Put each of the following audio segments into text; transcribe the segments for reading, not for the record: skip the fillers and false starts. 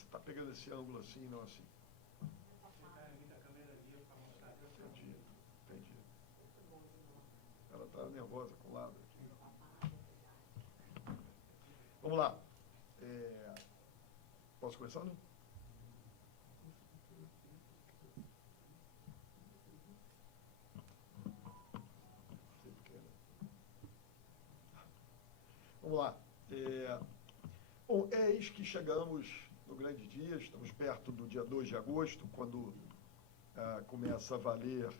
você está pegando esse ângulo assim, não assim? Entendi, entendi. Ela está nervosa com o lado aqui. Vamos lá. Posso começar, não? Vamos lá. Bom, eis que chegamos no grande dia, estamos perto do dia 2 de agosto, quando começa a valer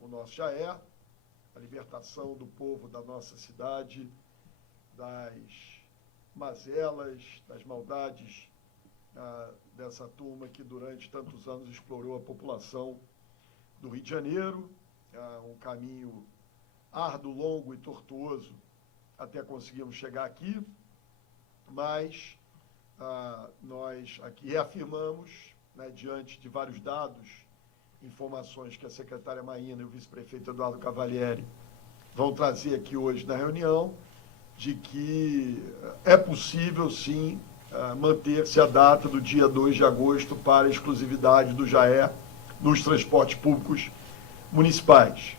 o nosso Jaé, a libertação do povo da nossa cidade, das mazelas, das maldades dessa turma que durante tantos anos explorou a população do Rio de Janeiro, um caminho árduo, longo e tortuoso até conseguirmos chegar aqui, mas nós aqui reafirmamos, né, diante de vários dados, informações que a secretária Maína e o vice-prefeito Eduardo Cavalieri vão trazer aqui hoje na reunião, de que é possível, sim, manter-se a data do dia 2 de agosto para a exclusividade do Jaé nos transportes públicos municipais.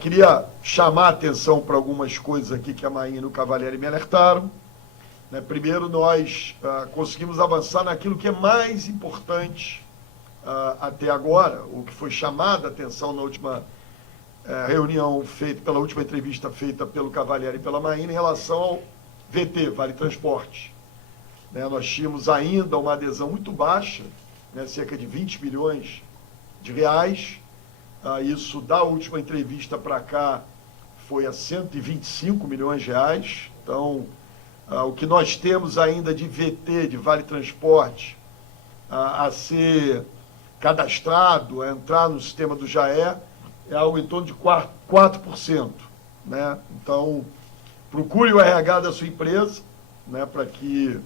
Queria chamar a atenção para algumas coisas aqui que a Maína e o Cavalieri me alertaram. Primeiro, nós conseguimos avançar naquilo que é mais importante até agora, o que foi chamada a atenção na última reunião feita, pela última entrevista feita pelo Cavalieri e pela Maína, em relação ao VT, Vale Transporte. Nós tínhamos ainda uma adesão muito baixa, cerca de 20 milhões de reais. Isso, da última entrevista para cá, foi a 125 milhões de reais. Então, o que nós temos ainda de VT, de Vale Transporte, a ser cadastrado, a entrar no sistema do Jaé, é algo em torno de 4%. Então, procure o RH da sua empresa, para que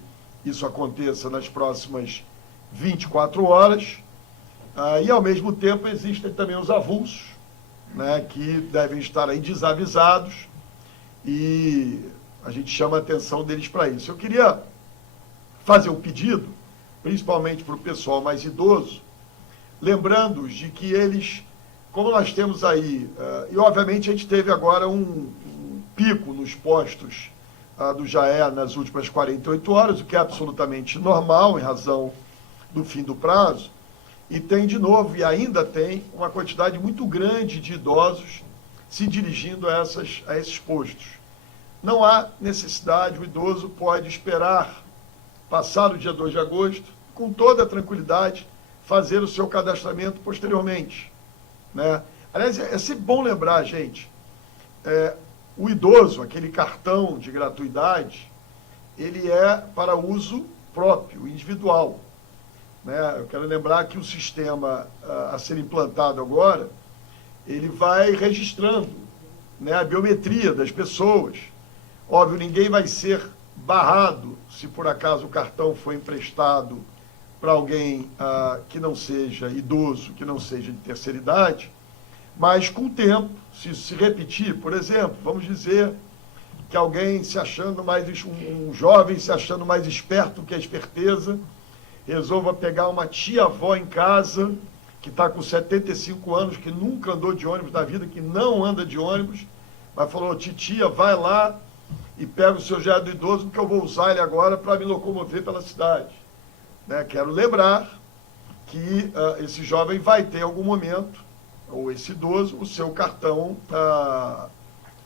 isso aconteça nas próximas 24 horas. E, ao mesmo tempo, existem também os avulsos, que devem estar aí desavisados, e a gente chama a atenção deles para isso. Eu queria fazer um pedido, principalmente para o pessoal mais idoso, lembrando-os de que eles, como nós temos aí, e obviamente a gente teve agora um pico nos postos do Jaé nas últimas 48 horas, o que é absolutamente normal em razão do fim do prazo, e tem de novo, e ainda tem, uma quantidade muito grande de idosos se dirigindo a esses postos. Não há necessidade, o idoso pode esperar passar o dia 2 de agosto, com toda a tranquilidade, fazer o seu cadastramento posteriormente. Aliás, é sempre bom lembrar, gente, o idoso, aquele cartão de gratuidade, ele é para uso próprio, individual. Eu quero lembrar que o sistema a ser implantado agora, ele vai registrando a biometria das pessoas. Óbvio, ninguém vai ser barrado se por acaso o cartão foi emprestado para alguém que não seja idoso, que não seja de terceira idade, mas com o tempo, se isso se repetir, por exemplo, vamos dizer que alguém se achando um jovem se achando mais esperto que a esperteza, resolva pegar uma tia-avó em casa, que está com 75 anos, que nunca andou de ônibus na vida, que não anda de ônibus, mas falou: titia, vai lá e pega o seu Jaé do idoso, porque eu vou usar ele agora para me locomover pela cidade. Quero lembrar que esse jovem vai ter em algum momento, ou esse idoso, o seu cartão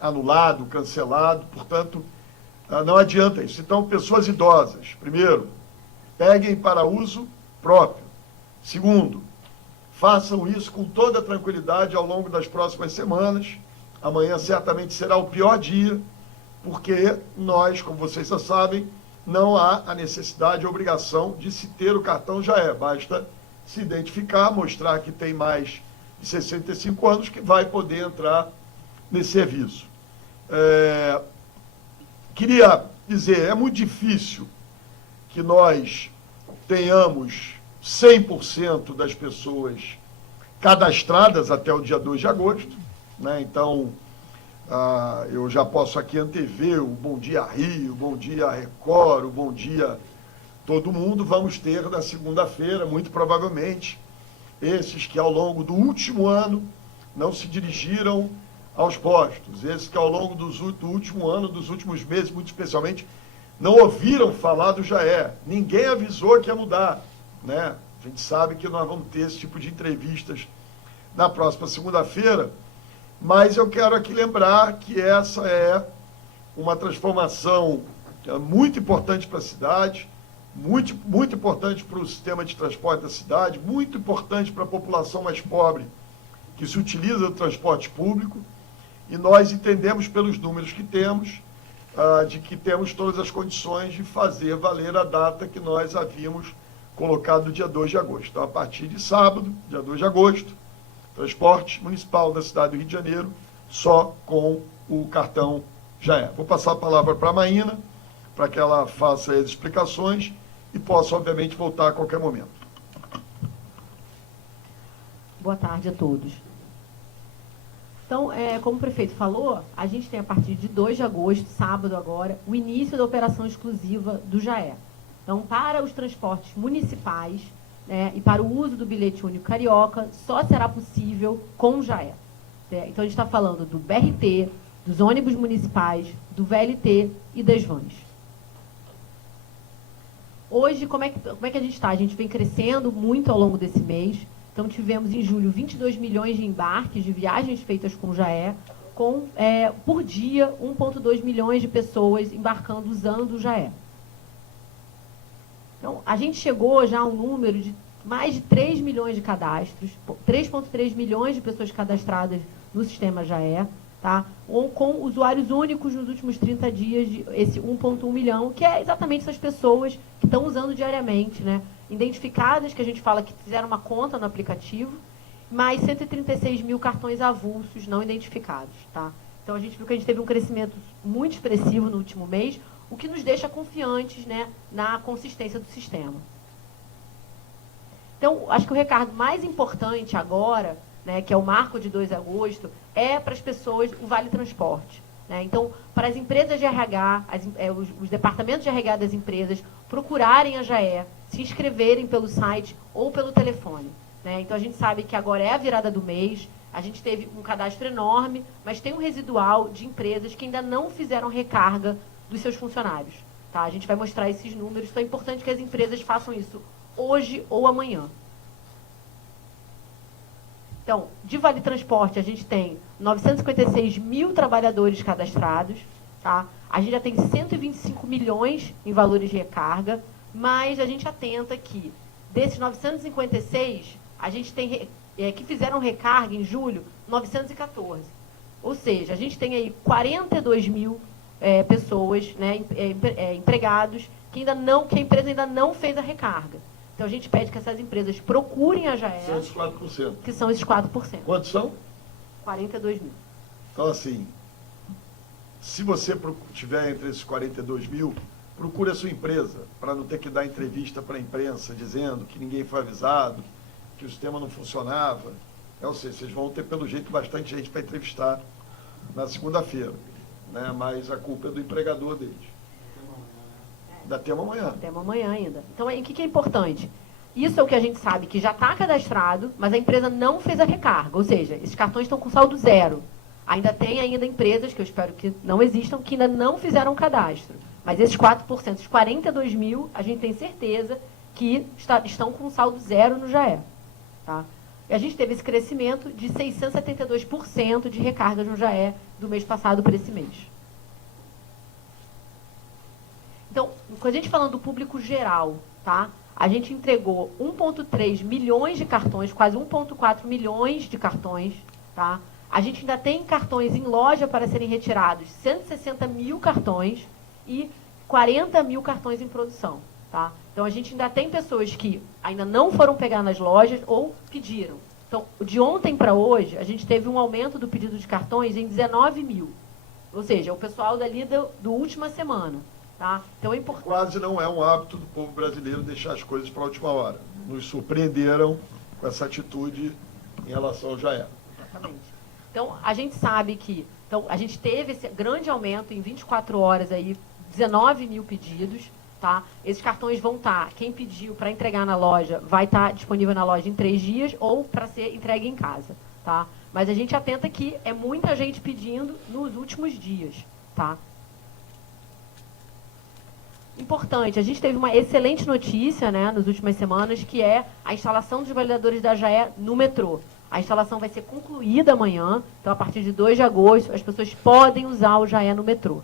anulado, cancelado, portanto, não adianta isso. Então, pessoas idosas, primeiro, peguem para uso próprio. Segundo, façam isso com toda a tranquilidade ao longo das próximas semanas. Amanhã certamente será o pior dia, porque nós, como vocês já sabem, não há a necessidade, a obrigação de se ter o cartão Jaé. Basta se identificar, mostrar que tem mais de 65 anos, que vai poder entrar nesse serviço. Queria dizer, é muito difícil que nós tenhamos 100% das pessoas cadastradas até o dia 2 de agosto. Então, eu já posso aqui antever o Bom Dia Rio, o Bom Dia Record, o Bom Dia todo mundo, vamos ter na segunda-feira, muito provavelmente, esses que ao longo do último ano não se dirigiram aos postos, esses que ao longo do último ano, dos últimos meses, muito especialmente, não ouviram falar do JAE. Ninguém avisou que ia mudar, né? A gente sabe que nós vamos ter esse tipo de entrevistas na próxima segunda-feira, mas eu quero aqui lembrar que essa é uma transformação muito importante para a cidade, muito importante para o sistema de transporte da cidade, muito importante para a população mais pobre que se utiliza do transporte público, e nós entendemos pelos números que temos, de que temos todas as condições de fazer valer a data que nós havíamos colocado no dia 2 de agosto. Então, a partir de sábado, dia 2 de agosto, transporte municipal da cidade do Rio de Janeiro, só com o cartão JAE. Vou passar a palavra para a Maína, para que ela faça as explicações e possa, obviamente, voltar a qualquer momento. Boa tarde a todos. Então, como o prefeito falou, a gente tem a partir de 2 de agosto, sábado agora, o início da operação exclusiva do JAE. Então, para os transportes municipais, né, e para o uso do bilhete único carioca, só será possível com o JAE. Então, a gente está falando do BRT, dos ônibus municipais, do VLT e das vans. Hoje, como é que a gente está? A gente vem crescendo muito ao longo desse mês. Então, tivemos em julho 22 milhões de embarques de viagens feitas com o JAE, com, por dia, 1,2 milhões de pessoas embarcando usando o JAE. Então, a gente chegou já a um número de mais de 3 milhões de cadastros, 3,3 milhões de pessoas cadastradas no sistema JAE, tá? Com usuários únicos nos últimos 30 dias, esse 1,1 milhão, que é exatamente essas pessoas que estão usando diariamente, né? Identificadas, que a gente fala que fizeram uma conta no aplicativo, mais 136 mil cartões avulsos não identificados, tá? Então, a gente viu que a gente teve um crescimento muito expressivo no último mês, o que nos deixa confiantes, né, na consistência do sistema. Então, acho que o recado mais importante agora, né, que é o marco de 2 de agosto, é para as pessoas o Vale Transporte. Né? Então, para as empresas de RH, os departamentos de RH das empresas procurarem a JAE, se inscreverem pelo site ou pelo telefone. Né? Então, a gente sabe que agora é a virada do mês, a gente teve um cadastro enorme, mas tem um residual de empresas que ainda não fizeram recarga dos seus funcionários. Tá? A gente vai mostrar esses números, então é importante que as empresas façam isso hoje ou amanhã. Então, de Vale Transporte, a gente tem 956 mil trabalhadores cadastrados, tá? A gente já tem 125 milhões em valores de recarga, mas a gente atenta que, desses 956, a gente tem que fizeram recarga em julho, 914. Ou seja, a gente tem aí 42 mil pessoas, né, empregados, que a empresa ainda não fez a recarga. Então, a gente pede que essas empresas procurem a JAE. São esses 4%. Que são esses 4%. Quantos são? 42 mil. Então, assim, se você tiver entre esses 42 mil, procure a sua empresa, para não ter que dar entrevista para a imprensa dizendo que ninguém foi avisado, que o sistema não funcionava. Ou seja, vocês vão ter, pelo jeito, bastante gente para entrevistar na segunda-feira. Né? Mas a culpa é do empregador deles. Ainda temos amanhã. Temos amanhã ainda. Então, o que é importante? Isso é o que a gente sabe, que já está cadastrado, mas a empresa não fez a recarga. Ou seja, esses cartões estão com saldo zero. Ainda tem empresas, que eu espero que não existam, que ainda não fizeram o cadastro. Mas esses 4%, os 42 mil, a gente tem certeza que estão com saldo zero no JAE. Tá? E a gente teve esse crescimento de 672% de recargas no JAE do mês passado para esse mês. Então, com a gente falando do público geral, tá? A gente entregou 1,3 milhões de cartões, quase 1,4 milhões de cartões, tá? A gente ainda tem cartões em loja para serem retirados, 160 mil cartões e 40 mil cartões em produção, tá? Então, a gente ainda tem pessoas que ainda não foram pegar nas lojas ou pediram. Então, de ontem para hoje, a gente teve um aumento do pedido de cartões em 19 mil. Ou seja, o pessoal dali do última semana. Tá? Então é importante. Quase não é um hábito do povo brasileiro deixar as coisas para a última hora. Nos surpreenderam com essa atitude em relação ao JAE. Exatamente. Então, a gente sabe que a gente teve esse grande aumento em 24 horas, aí, 19 mil pedidos. tá? Esses cartões vão estar, quem pediu para entregar na loja, vai estar disponível na loja em 3 dias ou para ser entregue em casa, tá? Mas a gente atenta que é muita gente pedindo nos últimos dias, tá? Importante, a gente teve uma excelente notícia, né, nas últimas semanas, que é a instalação dos validadores da JAE no metrô. A instalação vai ser concluída amanhã, então a partir de 2 de agosto as pessoas podem usar o JAE no metrô.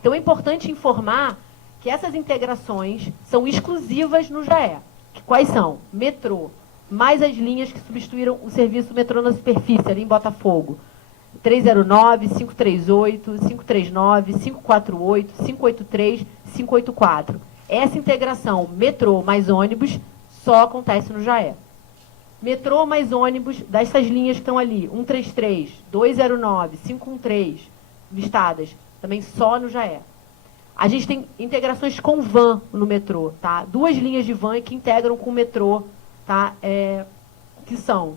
Então é importante informar que essas integrações são exclusivas no JAE. Quais são? Metrô, mais as linhas que substituíram o serviço metrô na superfície, ali em Botafogo. 309, 538, 539, 548, 583, 584. Essa integração metrô mais ônibus só acontece no JAE. Metrô mais ônibus dessas linhas que estão ali, 133, 209, 513, listadas, também só no JAE. A gente tem integrações com van no metrô, tá? 2 linhas de van que integram com o metrô, tá? Que são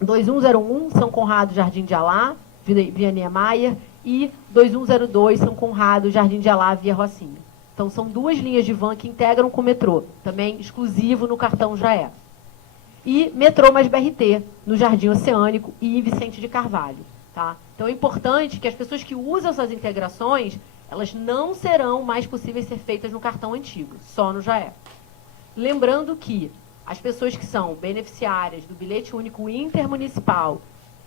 2101, São Conrado, Jardim de Alá, via Niemeyer, e 2102, São Conrado, Jardim de Alá, via Rocinha. Então, são 2 linhas de van que integram com o metrô, também exclusivo no cartão JAE. E metrô mais BRT, no Jardim Oceânico e em Vicente de Carvalho. Tá? Então, é importante que as pessoas que usam essas integrações, elas não serão mais possíveis ser feitas no cartão antigo, só no JAE. Lembrando que as pessoas que são beneficiárias do bilhete único intermunicipal,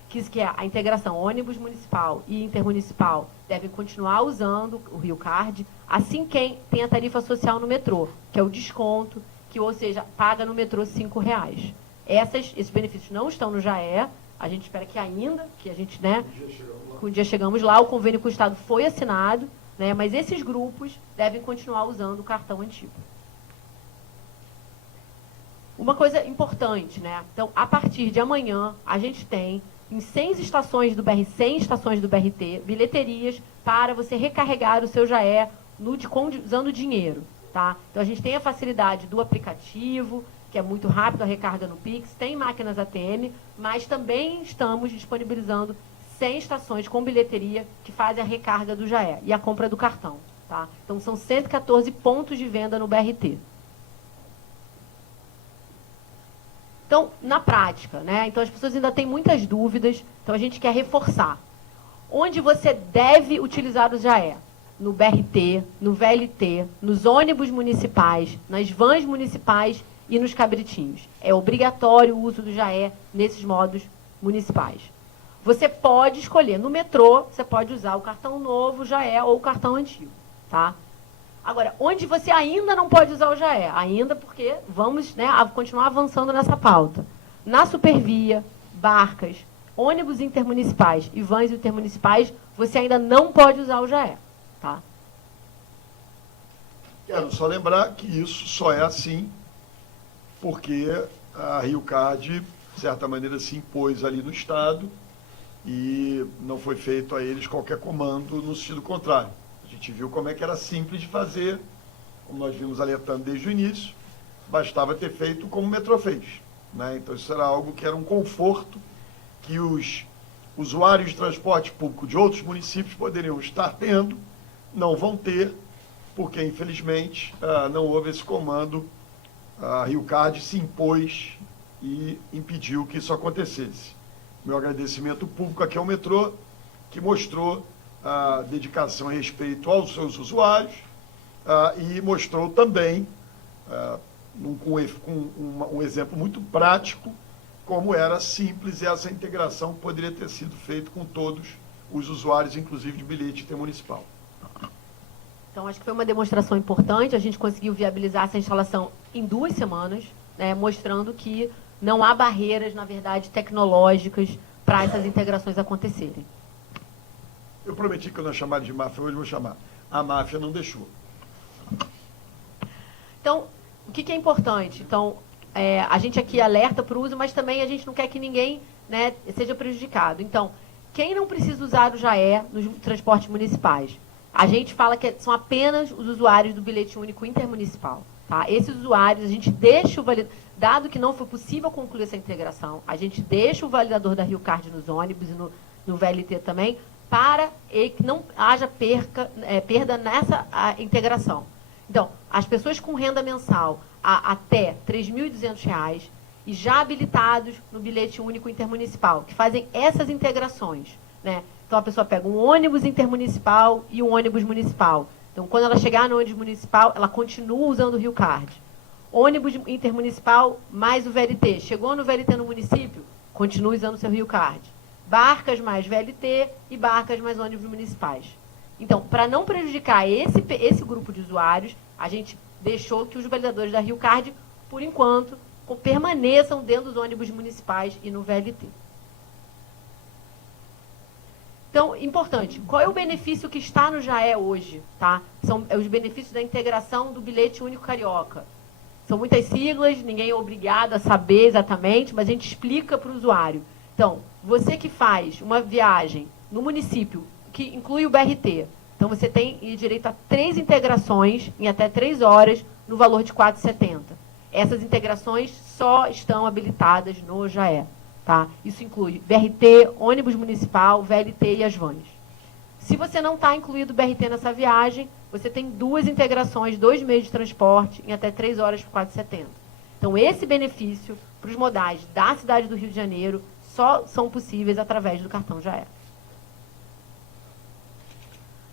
que é a integração ônibus municipal e intermunicipal, devem continuar usando o Rio Card, assim quem tem a tarifa social no metrô, que é o desconto, que, ou seja, paga no metrô R$5. Esses benefícios não estão no JAE, a gente espera que ainda, que a gente, né, um dia chegamos lá, o convênio com o Estado foi assinado, né, mas esses grupos devem continuar usando o cartão antigo. Uma coisa importante, né? Então, a partir de amanhã, a gente tem em 100 estações do BRT, bilheterias para você recarregar o seu JAE usando dinheiro, tá? Então, a gente tem a facilidade do aplicativo, que é muito rápido a recarga no Pix, tem máquinas ATM, mas também estamos disponibilizando 100 estações com bilheteria que fazem a recarga do JAE e a compra do cartão, tá? Então, são 114 pontos de venda no BRT. Então, na prática, né? Então, as pessoas ainda têm muitas dúvidas, então a gente quer reforçar. Onde você deve utilizar o JAE? No BRT, no VLT, nos ônibus municipais, nas vans municipais e nos cabritinhos. É obrigatório o uso do JAE nesses modos municipais. Você pode escolher, no metrô, você pode usar o cartão novo, JAE, ou o cartão antigo, tá? Agora, onde você ainda não pode usar o JAE? Ainda porque vamos, né, continuar avançando nessa pauta. Na Supervia, barcas, ônibus intermunicipais e vans intermunicipais, você ainda não pode usar o JAE. Tá? Quero só lembrar que isso só é assim porque a Rio Card, de certa maneira, se impôs ali no Estado e não foi feito a eles qualquer comando no sentido contrário. A gente viu como é que era simples de fazer, como nós vimos alertando desde o início, bastava ter feito como o metrô fez, né? Então isso era algo que era um conforto que os usuários de transporte público de outros municípios poderiam estar tendo, não vão ter, porque infelizmente não houve esse comando, a Rio Card se impôs e impediu que isso acontecesse. Meu agradecimento público aqui ao metrô, que mostrou a dedicação e respeito aos seus usuários e mostrou também, com um exemplo muito prático, como era simples essa integração que poderia ter sido feita com todos os usuários, inclusive de bilhete intermunicipal. Então, acho que foi uma demonstração importante, a gente conseguiu viabilizar essa instalação em 2 semanas, né, mostrando que não há barreiras, na verdade, tecnológicas para essas integrações acontecerem. Eu prometi que eu não ia chamar de máfia, hoje eu vou chamar. A máfia não deixou. Então, o que é importante? Então, a gente aqui alerta para o uso, mas também a gente não quer que ninguém, né, seja prejudicado. Então, quem não precisa usar o JAE nos transportes municipais? A gente fala que são apenas os usuários do bilhete único intermunicipal. Tá? Esses usuários, a gente deixa o validador, dado que não foi possível concluir essa integração, a gente deixa o validador da Rio Card nos ônibus e no VLT também, para que não haja perda nessa integração. Então, as pessoas com renda mensal até R$ 3.200 e já habilitados no bilhete único intermunicipal, que fazem essas integrações, né? Então, a pessoa pega um ônibus intermunicipal e um ônibus municipal. Então, quando ela chegar no ônibus municipal, ela continua usando o Rio Card. Ônibus intermunicipal mais o VLT. Chegou no VLT no município, continua usando o seu Rio Card. Barcas mais VLT e barcas mais ônibus municipais. Então, para não prejudicar esse grupo de usuários, a gente deixou que os validadores da Rio Card, por enquanto, permaneçam dentro dos ônibus municipais e no VLT. Então, importante, qual é o benefício que está no JAE hoje? Tá? São os benefícios da integração do bilhete único carioca. São muitas siglas, ninguém é obrigado a saber exatamente, mas a gente explica para o usuário. Então, você que faz uma viagem no município, que inclui o BRT, então você tem direito a 3 integrações em até 3 horas, no valor de R$ 4,70. Essas integrações só estão habilitadas no JAE. Tá? Isso inclui BRT, ônibus municipal, VLT e as vans. Se você não está incluído o BRT nessa viagem, você tem 2 integrações, 2 meios de transporte em até 3 horas por R$ 4,70. Então, esse benefício para os modais da cidade do Rio de Janeiro só são possíveis através do cartão JAE.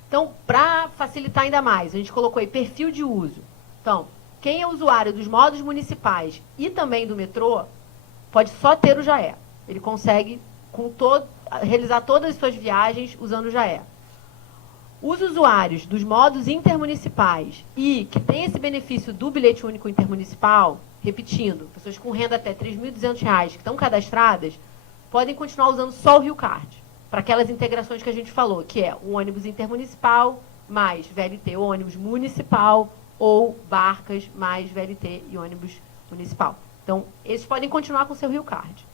Então, para facilitar ainda mais, a gente colocou aí perfil de uso. Então, quem é usuário dos modos municipais e também do metrô, pode só ter o JAE. Ele consegue realizar todas as suas viagens usando o JAE. Os usuários dos modos intermunicipais e que têm esse benefício do bilhete único intermunicipal, repetindo, pessoas com renda até R$ 3.200 que estão cadastradas, podem continuar usando só o Rio Card, para aquelas integrações que a gente falou, que é o ônibus intermunicipal mais VLT, ônibus municipal, ou barcas mais VLT e ônibus municipal. Então, esses podem continuar com o seu Rio Card.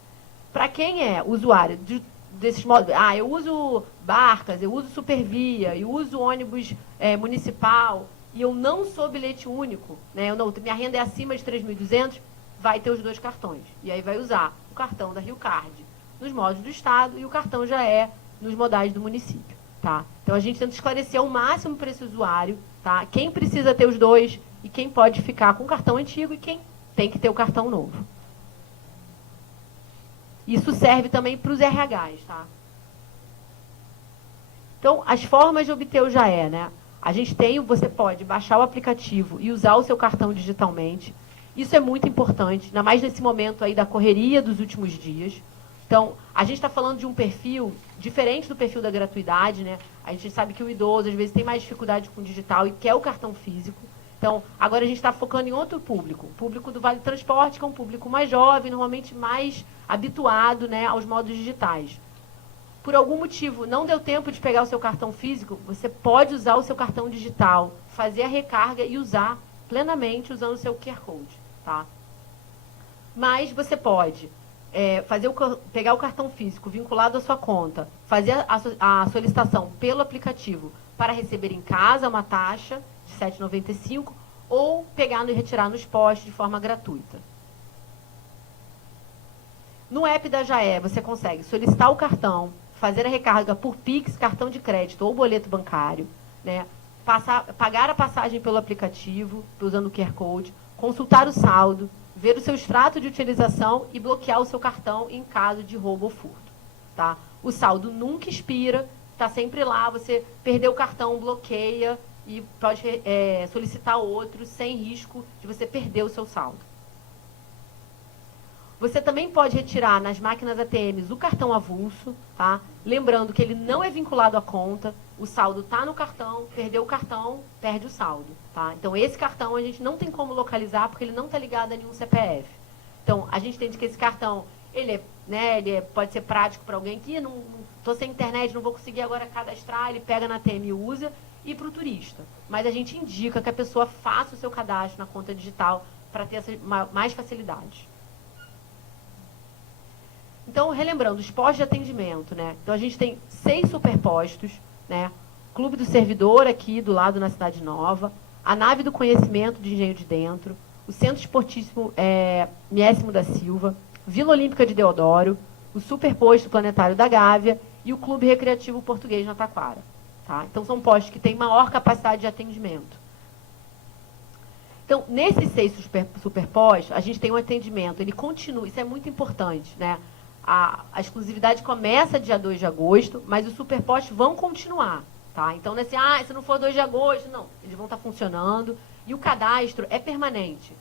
Para quem é usuário desses modos, eu uso barcas, eu uso supervia, eu uso ônibus municipal, e eu não sou bilhete único, né? Minha renda é acima de 3.200, vai ter os 2 cartões. E aí vai usar o cartão da Rio Card nos modos do Estado e o cartão JAE nos modais do município. Tá? Então, a gente tenta esclarecer ao máximo para esse usuário, tá? Quem precisa ter os 2 e quem pode ficar com o cartão antigo e quem tem que ter o cartão novo. Isso serve também para os RHs, tá? Então, as formas de obter o JAE, né? Você pode baixar o aplicativo e usar o seu cartão digitalmente. Isso é muito importante, ainda mais nesse momento aí da correria dos últimos dias. Então, a gente está falando de um perfil diferente do perfil da gratuidade, né? A gente sabe que o idoso, às vezes, tem mais dificuldade com o digital e quer o cartão físico. Então, agora a gente está focando em outro público. O público do Vale Transporte, que é um público mais jovem, normalmente mais habituado, né, aos modos digitais. Por algum motivo, não deu tempo de pegar o seu cartão físico, você pode usar o seu cartão digital, fazer a recarga e usar plenamente usando o seu QR Code. Tá? Mas você pode pegar o cartão físico vinculado à sua conta, fazer a solicitação pelo aplicativo para receber em casa uma taxa de R$ 7,95 ou pegar e retirar nos postos de forma gratuita. No app da JAE, você consegue solicitar o cartão, fazer a recarga por Pix, cartão de crédito ou boleto bancário, né? Pagar a passagem pelo aplicativo, usando o QR Code, consultar o saldo, ver o seu extrato de utilização e bloquear o seu cartão em caso de roubo ou furto. Tá? O saldo nunca expira, está sempre lá, você perdeu o cartão, bloqueia e pode solicitar outro sem risco de você perder o seu saldo. Você também pode retirar nas máquinas ATMs o cartão avulso, tá? Lembrando que ele não é vinculado à conta, o saldo está no cartão, perdeu o cartão, perde o saldo. Tá? Então, esse cartão a gente não tem como localizar porque ele não está ligado a nenhum CPF. Então, a gente entende que esse cartão, ele pode ser prático para alguém que não estou sem internet, não vou conseguir agora cadastrar, ele pega na ATM e usa, e para o turista. Mas a gente indica que a pessoa faça o seu cadastro na conta digital para ter mais facilidade. Então, relembrando, os postos de atendimento, né? Então, a gente tem 6 superpostos, né? Clube do Servidor aqui do lado na Cidade Nova, a Nave do Conhecimento de Engenho de Dentro, o Centro Esportivo Miésimo da Silva, Vila Olímpica de Deodoro, o Superposto Planetário da Gávea e o Clube Recreativo Português na Taquara. Tá? Então, são postos que têm maior capacidade de atendimento. Então, nesses 6 superpostos, a gente tem um atendimento, ele continua, isso é muito importante, né? A exclusividade começa dia 2 de agosto, mas os superpostos vão continuar, tá? Então, não é assim, se não for 2 de agosto, não, eles vão estar funcionando, e o cadastro é permanente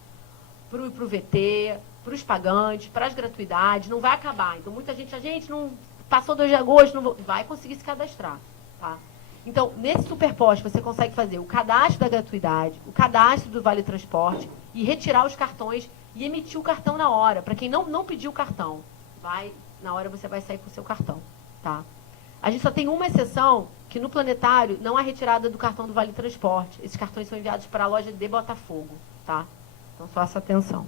para o VT, para os pagantes, para as gratuidades, não vai acabar. Então, muita gente, a gente não passou 2 de agosto, não vai conseguir se cadastrar, tá? Então, nesse superposto, você consegue fazer o cadastro da gratuidade, o cadastro do Vale Transporte e retirar os cartões e emitir o cartão na hora. Para quem não pediu o cartão, na hora você vai sair com o seu cartão, tá? A gente só tem uma exceção, que no Planetário não há retirada do cartão do Vale Transporte. Esses cartões são enviados para a loja de Botafogo, tá? Então, só essa atenção.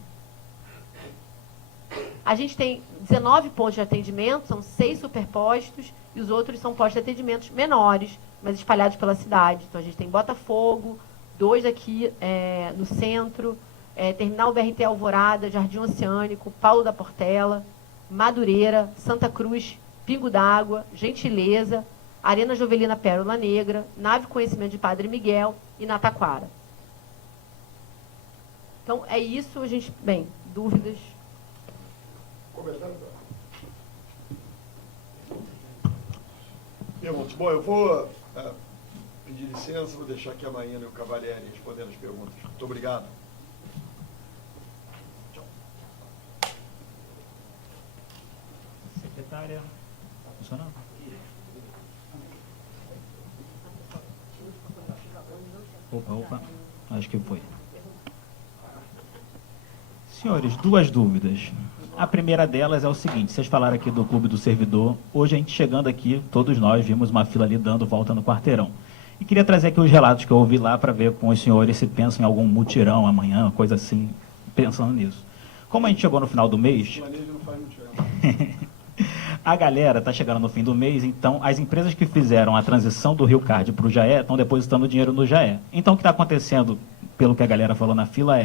A gente tem 19 pontos de atendimento, são 6 superpostos, e os outros são postos de atendimentos menores, mas espalhados pela cidade. Então, a gente tem Botafogo, 2 aqui no centro, Terminal BRT Alvorada, Jardim Oceânico, Paulo da Portela, Madureira, Santa Cruz, Pingo d'Água, Gentileza, Arena Jovelina Pérola Negra, Nave Conhecimento de Padre Miguel e na Taquara. Então, é isso, bem, dúvidas? Comentário? Perguntas. Bom, eu vou pedir licença, vou deixar aqui a Maína e o Cavalieri respondendo as perguntas. Muito obrigado. Tchau. Secretária, está funcionando? Opa, acho que foi. Senhores, 2 dúvidas. A primeira delas é o seguinte, vocês falaram aqui do Clube do Servidor, hoje a gente chegando aqui, todos nós vimos uma fila ali dando volta no quarteirão. E queria trazer aqui os relatos que eu ouvi lá para ver com os senhores se pensam em algum mutirão amanhã, coisa assim, pensando nisso. Como a gente chegou no final do mês... Planejo não faz mutirão. A galera está chegando no fim do mês, então as empresas que fizeram a transição do Rio Card para o Jaé estão depositando dinheiro no Jaé. Então o que está acontecendo, pelo que a galera falou na fila,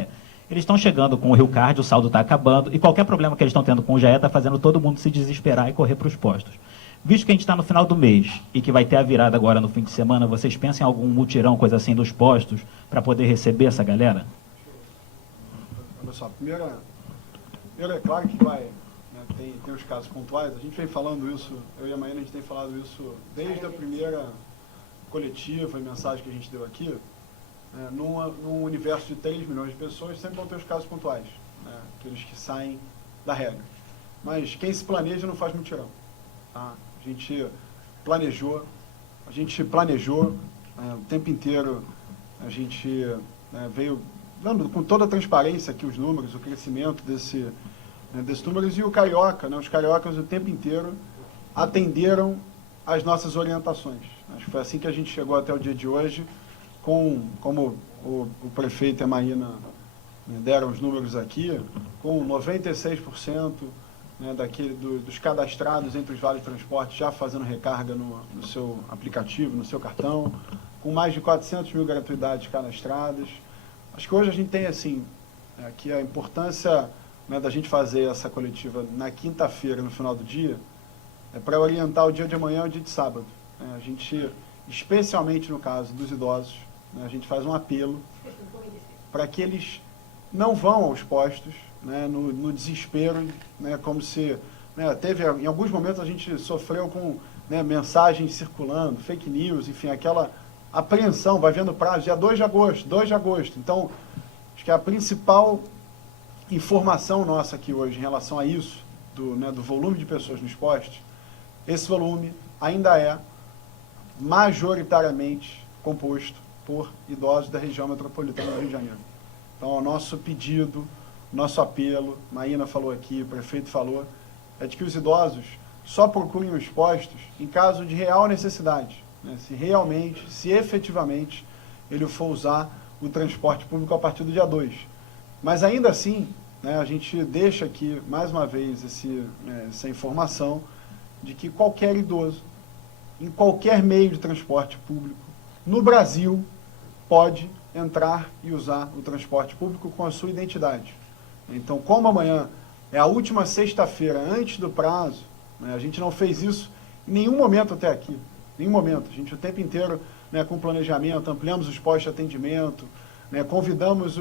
eles estão chegando com o Rio Card, o saldo está acabando, e qualquer problema que eles estão tendo com o Jaé está fazendo todo mundo se desesperar e correr para os postos. Visto que a gente está no final do mês e que vai ter a virada agora no fim de semana, vocês pensam em algum mutirão, coisa assim, dos postos, para poder receber essa galera? Olha só, primeiro é claro que vai, né, tem os casos pontuais, a gente vem falando isso, eu e a Maína, a gente tem falado isso desde a primeira coletiva e mensagem que a gente deu aqui. Num universo de 3 milhões de pessoas, sempre vão ter os casos pontuais, né, aqueles que saem da regra. Mas quem se planeja não faz mutirão. Tá? A gente planejou o tempo inteiro, a gente veio dando com toda a transparência aqui os números, o crescimento desses números, e o Carioca, os cariocas o tempo inteiro atenderam às nossas orientações. Acho que foi assim que a gente chegou até o dia de hoje, como o prefeito e a Maína deram os números aqui, com 96% dos cadastrados entre os vales de transporte já fazendo recarga no seu aplicativo, no seu cartão, com mais de 400 mil gratuidades cadastradas. Acho que hoje a gente tem, assim, aqui a importância da gente fazer essa coletiva na quinta-feira, no final do dia, para orientar o dia de amanhã e o dia de sábado. A gente, especialmente no caso dos idosos, a gente faz um apelo para que eles não vão aos postos, no desespero, como se... teve, em alguns momentos a gente sofreu com mensagens circulando, fake news, enfim, aquela apreensão, vai vendo prazo, dia 2 de agosto. Então, acho que a principal informação nossa aqui hoje em relação a isso, do volume de pessoas nos postos, esse volume ainda é majoritariamente composto por idosos da região metropolitana do Rio de Janeiro. Então, o nosso pedido, nosso apelo, Maína falou aqui, o prefeito falou, é de que os idosos só procurem os postos em caso de real necessidade, se efetivamente ele for usar o transporte público a partir do dia 2. Mas ainda assim, a gente deixa aqui, mais uma vez, essa informação de que qualquer idoso, em qualquer meio de transporte público, no Brasil, pode entrar e usar o transporte público com a sua identidade. Então, como amanhã é a última sexta-feira antes do prazo, a gente não fez isso em nenhum momento até aqui. Nenhum momento. A gente o tempo inteiro, com planejamento, ampliamos os postos de atendimento, né, convidamos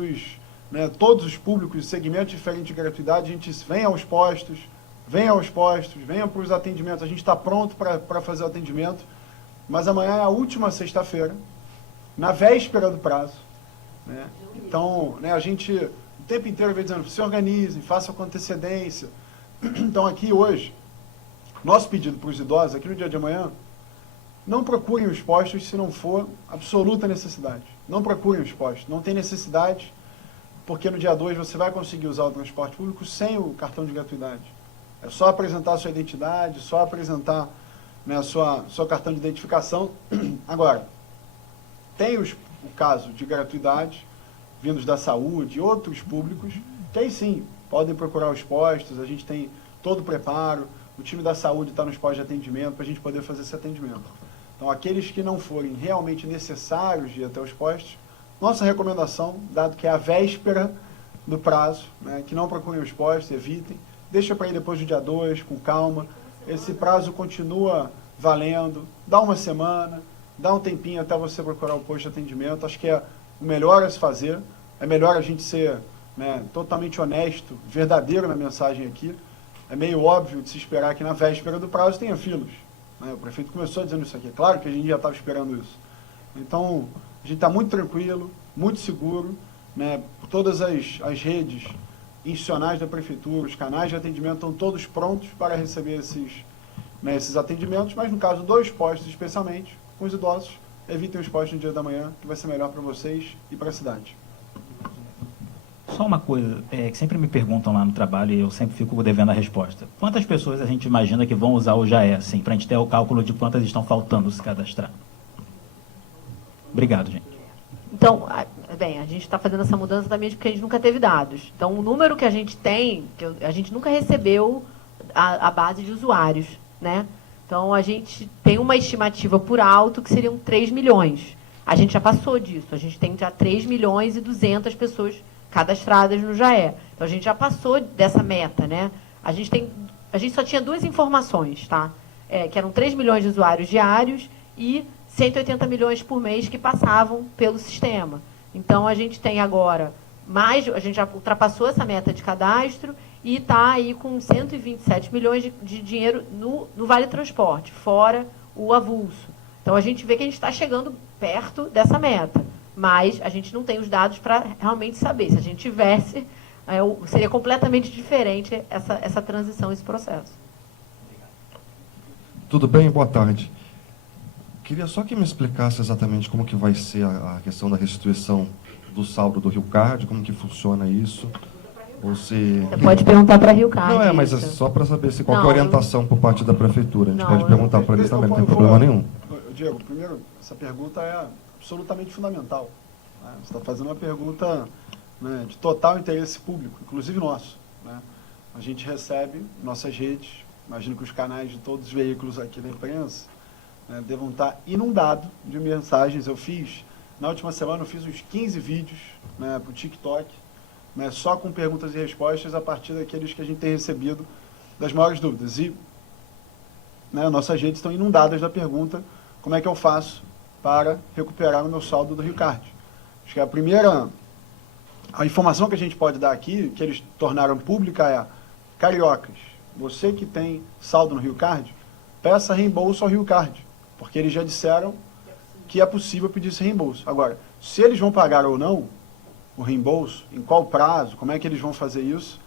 todos os públicos, segmentos diferentes de gratuidade, a gente venha aos postos, venha para os atendimentos, a gente está pronto para fazer o atendimento, mas amanhã é a última sexta-feira, na véspera do prazo, né? Então, né, a gente o tempo inteiro vem dizendo, se organizem, façam com antecedência. Então aqui hoje, nosso pedido para os idosos, aqui no dia de amanhã, não procurem os postos se não for absoluta necessidade. Não procurem os postos, não tem necessidade, porque no dia 2 você vai conseguir usar o transporte público sem o cartão de gratuidade. É só apresentar a sua identidade, só apresentar, né, seu cartão de identificação. Agora, tem o caso de gratuidade, vindos da saúde e outros públicos, que aí sim, podem procurar os postos, a gente tem todo o preparo, o time da saúde está nos postos de atendimento para a gente poder fazer esse atendimento. Então, aqueles que não forem realmente necessários de ir até os postos, nossa recomendação, dado que é a véspera do prazo, né, que não procurem os postos, evitem, deixa para ir depois do dia 2, com calma, esse prazo continua valendo, dá uma semana, dá um tempinho até você procurar o posto de atendimento, acho que é o melhor a se fazer, é melhor a gente ser, né, totalmente honesto, verdadeiro na mensagem aqui, é meio óbvio de se esperar que na véspera do prazo tenha filas, né, o prefeito começou dizendo isso aqui, claro que a gente já estava esperando isso, então a gente está muito tranquilo, muito seguro, né, todas as redes institucionais da prefeitura, os canais de atendimento estão todos prontos para receber esses atendimentos, mas no caso dos postos especialmente, com os idosos, evitem os postos no dia da manhã, que vai ser melhor para vocês e para a cidade. Só uma coisa, que sempre me perguntam lá no trabalho e eu sempre fico devendo a resposta. Quantas pessoas a gente imagina que vão usar o JAE, assim, para a gente ter o cálculo de quantas estão faltando se cadastrar? Obrigado, gente. Então, bem, a gente está fazendo essa mudança também porque a gente nunca teve dados. Então, o número que a gente tem, a gente nunca recebeu a base de usuários, né? Então, a gente tem uma estimativa por alto que seriam 3 milhões. A gente já passou disso. A gente tem já 3 milhões e 200 pessoas cadastradas no JAE. Então, a gente já passou dessa meta, né? A gente só tinha 2 informações, tá? Que eram 3 milhões de usuários diários e 180 milhões por mês que passavam pelo sistema. Então, a gente tem agora a gente já ultrapassou essa meta de cadastro e está aí com 127 milhões de dinheiro no Vale Transporte, fora o avulso. Então, a gente vê que a gente está chegando perto dessa meta, mas a gente não tem os dados para realmente saber. Se a gente tivesse, seria completamente diferente essa transição, esse processo. Tudo bem? Boa tarde. Queria só que me explicasse exatamente como que vai ser a questão da restituição do saldo do RioCard, como que funciona isso. Ou se... Você pode perguntar para a RioCard. Não, mas é só para saber se qual que é a orientação por parte da prefeitura. A gente pode perguntar para eles também, não tem problema nenhum. Diego, primeiro, essa pergunta é absolutamente fundamental, né? Você está fazendo uma pergunta, né, de total interesse público, inclusive nosso, né? A gente recebe nossas redes, imagino que os canais de todos os veículos aqui da imprensa, né, devam estar inundados de mensagens. Na última semana, eu fiz uns 15 vídeos, né, para o TikTok, né, só com perguntas e respostas a partir daqueles que a gente tem recebido das maiores dúvidas. E, né, nossas redes estão inundadas da pergunta: como é que eu faço para recuperar o meu saldo do RioCard? Acho que a informação que a gente pode dar aqui, que eles tornaram pública, é: cariocas, você que tem saldo no RioCard, peça reembolso ao RioCard, porque eles já disseram que é possível pedir esse reembolso. Agora, se eles vão pagar ou não o reembolso, em qual prazo, como é que eles vão fazer isso,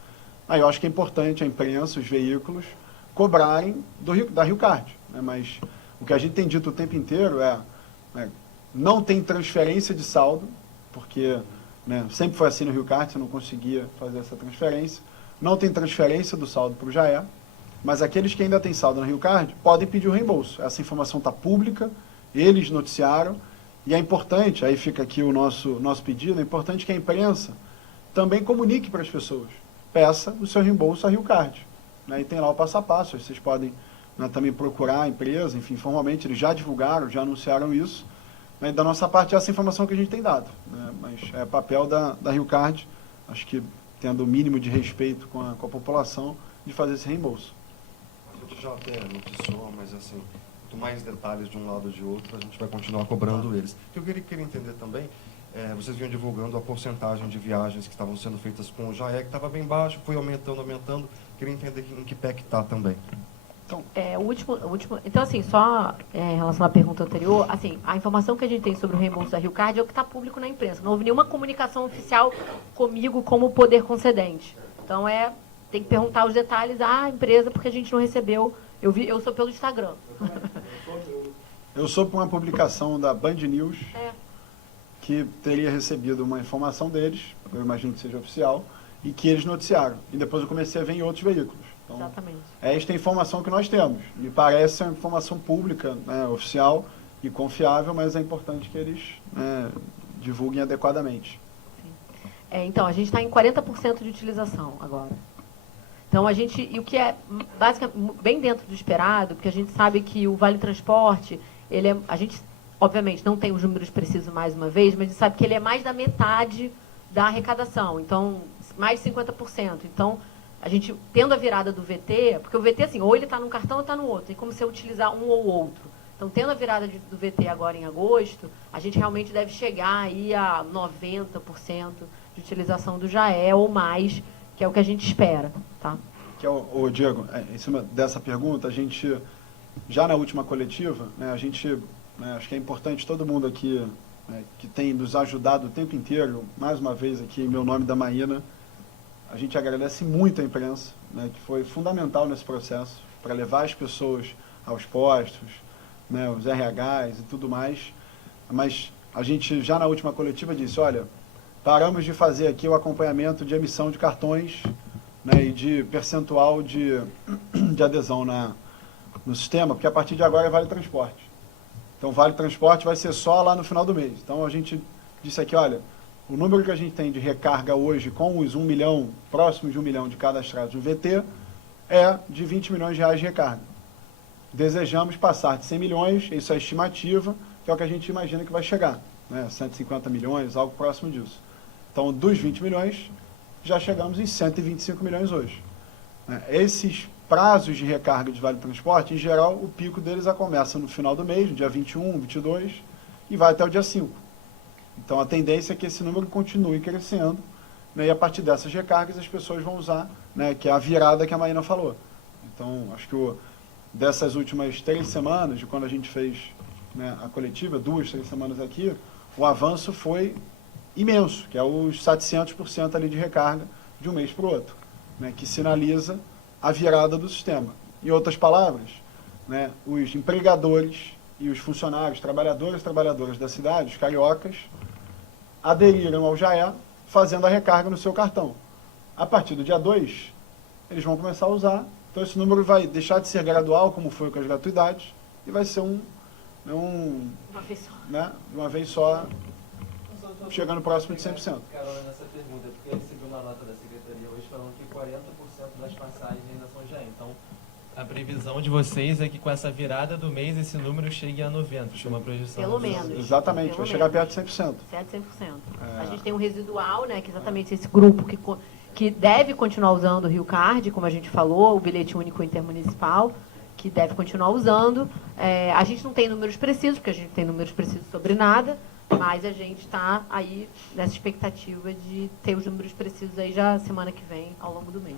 aí eu acho que é importante a imprensa, os veículos, cobrarem da RioCard, né? Mas o que a gente tem dito o tempo inteiro não tem transferência de saldo, porque, né, sempre foi assim no RioCard, você não conseguia fazer essa transferência, não tem transferência do saldo para o JAE, mas aqueles que ainda têm saldo na RioCard podem pedir o reembolso. Essa informação está pública, eles noticiaram, e é importante, aí fica aqui o nosso pedido, é importante que a imprensa também comunique para as pessoas, peça o seu reembolso à RioCard, né, e tem lá o passo a passo, vocês podem, né, também procurar a empresa, enfim, formalmente eles já divulgaram, já anunciaram isso, né, e da nossa parte essa informação que a gente tem dado, né, mas é papel da RioCard, acho que tendo o mínimo de respeito com a população, de fazer esse reembolso. A gente já até noticiou, mas assim, quanto mais detalhes de um lado ou de outro, a gente vai continuar cobrando eles. O que eu queria entender também vocês vinham divulgando a porcentagem de viagens que estavam sendo feitas com o JAE, que estava bem baixo, foi aumentando. Queria entender em que pé que está também. Então, assim, só em relação à pergunta anterior, assim, a informação que a gente tem sobre o reembolso da Rio Card é o que está público na imprensa. Não houve nenhuma comunicação oficial comigo como poder concedente. Então, tem que perguntar os detalhes à empresa, porque a gente não recebeu. Eu sou pelo Instagram. Eu sou por uma publicação da Band News, que teria recebido uma informação deles, eu imagino que seja oficial, e que eles noticiaram. E depois eu comecei a ver em outros veículos. Então, Exatamente. Esta é a informação que nós temos. Me parece uma informação pública, né, oficial e confiável, mas é importante que eles divulguem adequadamente. Então, a gente está em 40% de utilização agora. Então, e o que é basicamente bem dentro do esperado, porque a gente sabe que o Vale Transporte, a gente, obviamente, não tem os números precisos mais uma vez, mas a gente sabe que ele é mais da metade da arrecadação, então, mais de 50%. Então, a gente, tendo a virada do VT, porque o VT, assim, ou ele está num cartão ou está no outro, tem como você utilizar um ou outro. Então, tendo a virada do VT agora em agosto, a gente realmente deve chegar aí a 90% de utilização do JAE ou mais, que é o que a gente espera, tá? Diego, em cima dessa pergunta, a gente, já na última coletiva, né, a gente, acho que é importante todo mundo aqui, que tem nos ajudado o tempo inteiro, mais uma vez aqui em meu nome da Maína, a gente agradece muito à imprensa, né, que foi fundamental nesse processo, para levar as pessoas aos postos, né, os RHs e tudo mais. Mas a gente, já na última coletiva, disse, olha, paramos de fazer aqui o acompanhamento de emissão de cartões, né, e de percentual de adesão no sistema, porque a partir de agora é Vale Transporte. Então, Vale Transporte vai ser só lá no final do mês. Então, a gente disse aqui, olha, o número que a gente tem de recarga hoje com os 1 milhão, próximo de 1 milhão de cadastrados no VT, é de 20 milhões de reais de recarga. Desejamos passar de 100 milhões, isso é estimativa, que é o que a gente imagina que vai chegar, né? 150 milhões, algo próximo disso. Então, dos 20 milhões, já chegamos em 125 milhões hoje. Esses prazos de recarga de Vale Transporte, em geral, o pico deles começa no final do mês, no dia 21, 22, e vai até o dia 5. Então, a tendência é que esse número continue crescendo, né, e a partir dessas recargas as pessoas vão usar, né, que é a virada que a Maína falou. Então, acho que dessas últimas 3 semanas, de quando a gente fez, né, a coletiva, 2, 3 semanas aqui, o avanço foi imenso, que é os 700% ali de recarga de um mês para o outro, né, que sinaliza a virada do sistema. Em outras palavras, né, os empregadores e os funcionários, trabalhadoras da cidade, os cariocas, aderiram ao JAE fazendo a recarga no seu cartão. A partir do dia 2, eles vão começar a usar, então esse número vai deixar de ser gradual, como foi com as gratuidades, e vai ser uma vez só. Né, de uma vez só, chegando próximo de 100%. Carol, nessa pergunta, porque eu recebi uma nota da Secretaria hoje falando que 40% das passagens ainda são JAE. Então, a previsão de vocês é que com essa virada do mês esse número chegue a 90%, uma projeção. Pelo menos. Exatamente, vai chegar perto de 100%. 100%. A gente tem um residual, né, que é exatamente esse grupo que deve continuar usando o Rio Card, como a gente falou, o bilhete único intermunicipal, que deve continuar usando. A gente não tem números precisos, porque a gente não tem números precisos sobre nada, mas a gente está aí nessa expectativa de ter os números precisos aí já semana que vem, ao longo do mês.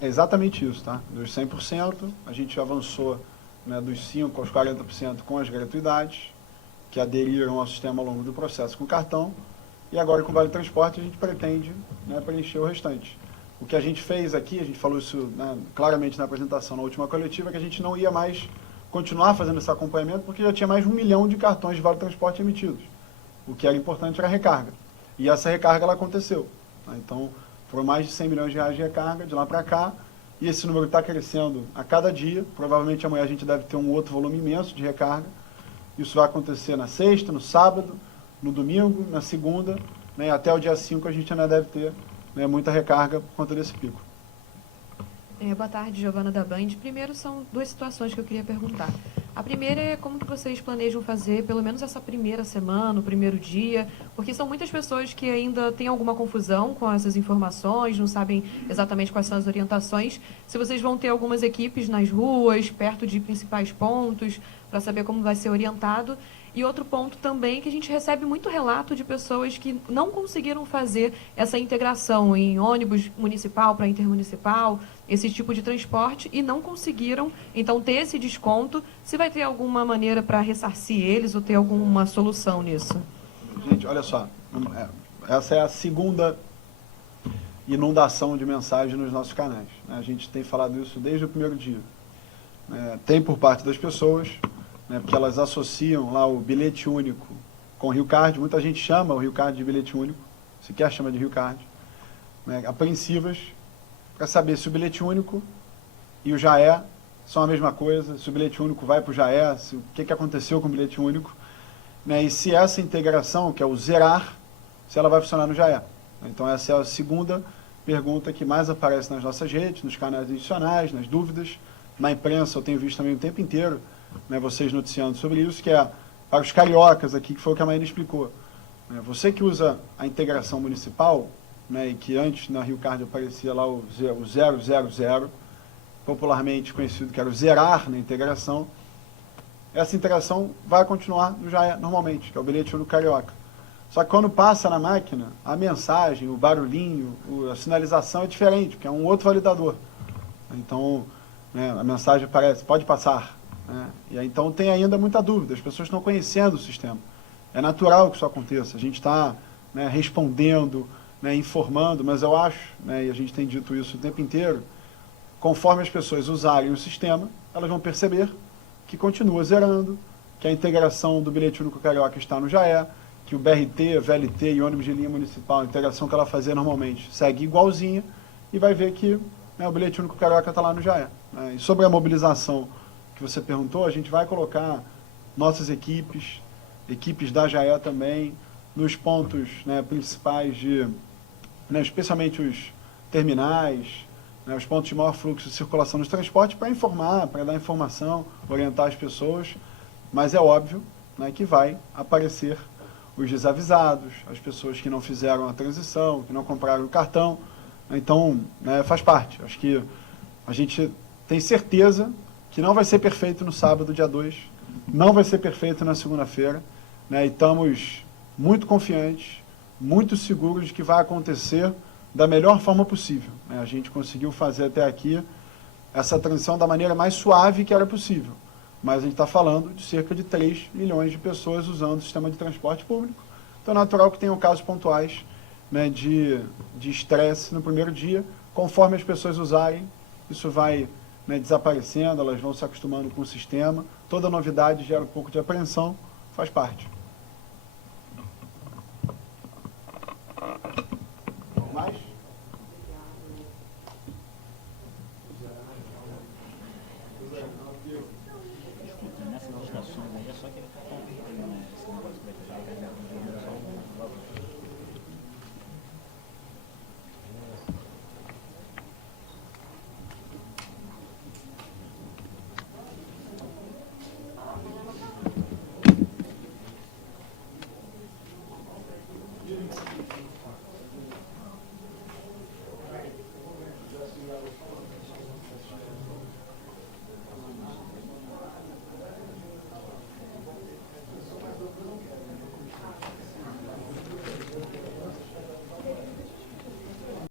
É exatamente isso, tá? Dos 100%, a gente avançou, né, dos 5% aos 40% com as gratuidades, que aderiram ao sistema ao longo do processo com o cartão, e agora com o Vale Transporte a gente pretende, né, preencher o restante. O que a gente fez aqui, a gente falou isso, né, claramente na apresentação na última coletiva, é que a gente não ia mais continuar fazendo esse acompanhamento, porque já tinha mais de 1 milhão de cartões de Vale Transporte emitidos. O que era importante era a recarga. E essa recarga ela aconteceu. Tá? Então, foram mais de 100 milhões de reais de recarga de lá para cá, e esse número está crescendo a cada dia. Provavelmente amanhã a gente deve ter um outro volume imenso de recarga. Isso vai acontecer na sexta, no sábado, no domingo, na segunda, né? Até o dia 5 a gente ainda deve ter, né, muita recarga por conta desse pico. Boa tarde, Giovana da Band. Primeiro, são 2 situações que eu queria perguntar. A primeira é como que vocês planejam fazer, pelo menos essa primeira semana, o primeiro dia, porque são muitas pessoas que ainda têm alguma confusão com essas informações, não sabem exatamente quais são as orientações. Se vocês vão ter algumas equipes nas ruas, perto de principais pontos, para saber como vai ser orientado. E outro ponto também que a gente recebe muito relato de pessoas que não conseguiram fazer essa integração em ônibus municipal para intermunicipal, esse tipo de transporte, e não conseguiram, então, ter esse desconto. Se vai ter alguma maneira para ressarcir eles ou ter alguma solução nisso? Gente, olha só, essa é a segunda inundação de mensagem nos nossos canais, né? A gente tem falado isso desde o primeiro dia. Tem por parte das pessoas, né, porque elas associam lá o bilhete único com o Rio Card. Muita gente chama o Rio Card de bilhete único, sequer chama de Rio Card, né, apreensivas para saber se o bilhete único e o JAE são a mesma coisa, se o bilhete único vai para o JAE, o que aconteceu com o bilhete único, né, e se essa integração, que é o zerar, se ela vai funcionar no JAE. Então essa é a segunda pergunta que mais aparece nas nossas redes, nos canais adicionais, nas dúvidas. Na imprensa eu tenho visto também o tempo inteiro, né, vocês noticiando sobre isso, que é para os cariocas aqui, que foi o que a Maíra explicou. Você que usa a integração municipal, né, e que antes na Rio Card aparecia lá o 000, popularmente conhecido que era o zerar na integração, essa integração vai continuar no JAE normalmente, que é o bilhete único carioca. Só que quando passa na máquina, a mensagem, o barulhinho, a sinalização é diferente, porque é um outro validador. Então, né, a mensagem aparece, pode passar. Né? E aí, então tem ainda muita dúvida, as pessoas estão conhecendo o sistema. É natural que isso aconteça, a gente está, né, respondendo, né, informando, mas eu acho, né, e a gente tem dito isso o tempo inteiro, conforme as pessoas usarem o sistema, elas vão perceber que continua zerando, que a integração do bilhete único carioca está no JAE, que o BRT, VLT e ônibus de linha municipal, a integração que ela fazia normalmente, segue igualzinha, e vai ver que, né, o bilhete único carioca está lá no JAE. Né? E sobre a mobilização que você perguntou, a gente vai colocar nossas equipes da JAE também, nos pontos, né, principais de, né, especialmente os terminais, né, os pontos de maior fluxo de circulação nos transportes, para informar, para dar informação, orientar as pessoas, mas é óbvio, né, que vai aparecer os desavisados, as pessoas que não fizeram a transição, que não compraram o cartão. Então, né, faz parte. Acho que a gente tem certeza que não vai ser perfeito no sábado, dia 2, não vai ser perfeito na segunda-feira, né, e estamos muito confiantes, muito seguros de que vai acontecer da melhor forma possível. Né? A gente conseguiu fazer até aqui essa transição da maneira mais suave que era possível. Mas a gente está falando de cerca de 3 milhões de pessoas usando o sistema de transporte público. Então é natural que tenham casos pontuais, né, de estresse no primeiro dia. Conforme as pessoas usarem, isso vai, né, desaparecendo, elas vão se acostumando com o sistema. Toda novidade gera um pouco de apreensão, faz parte.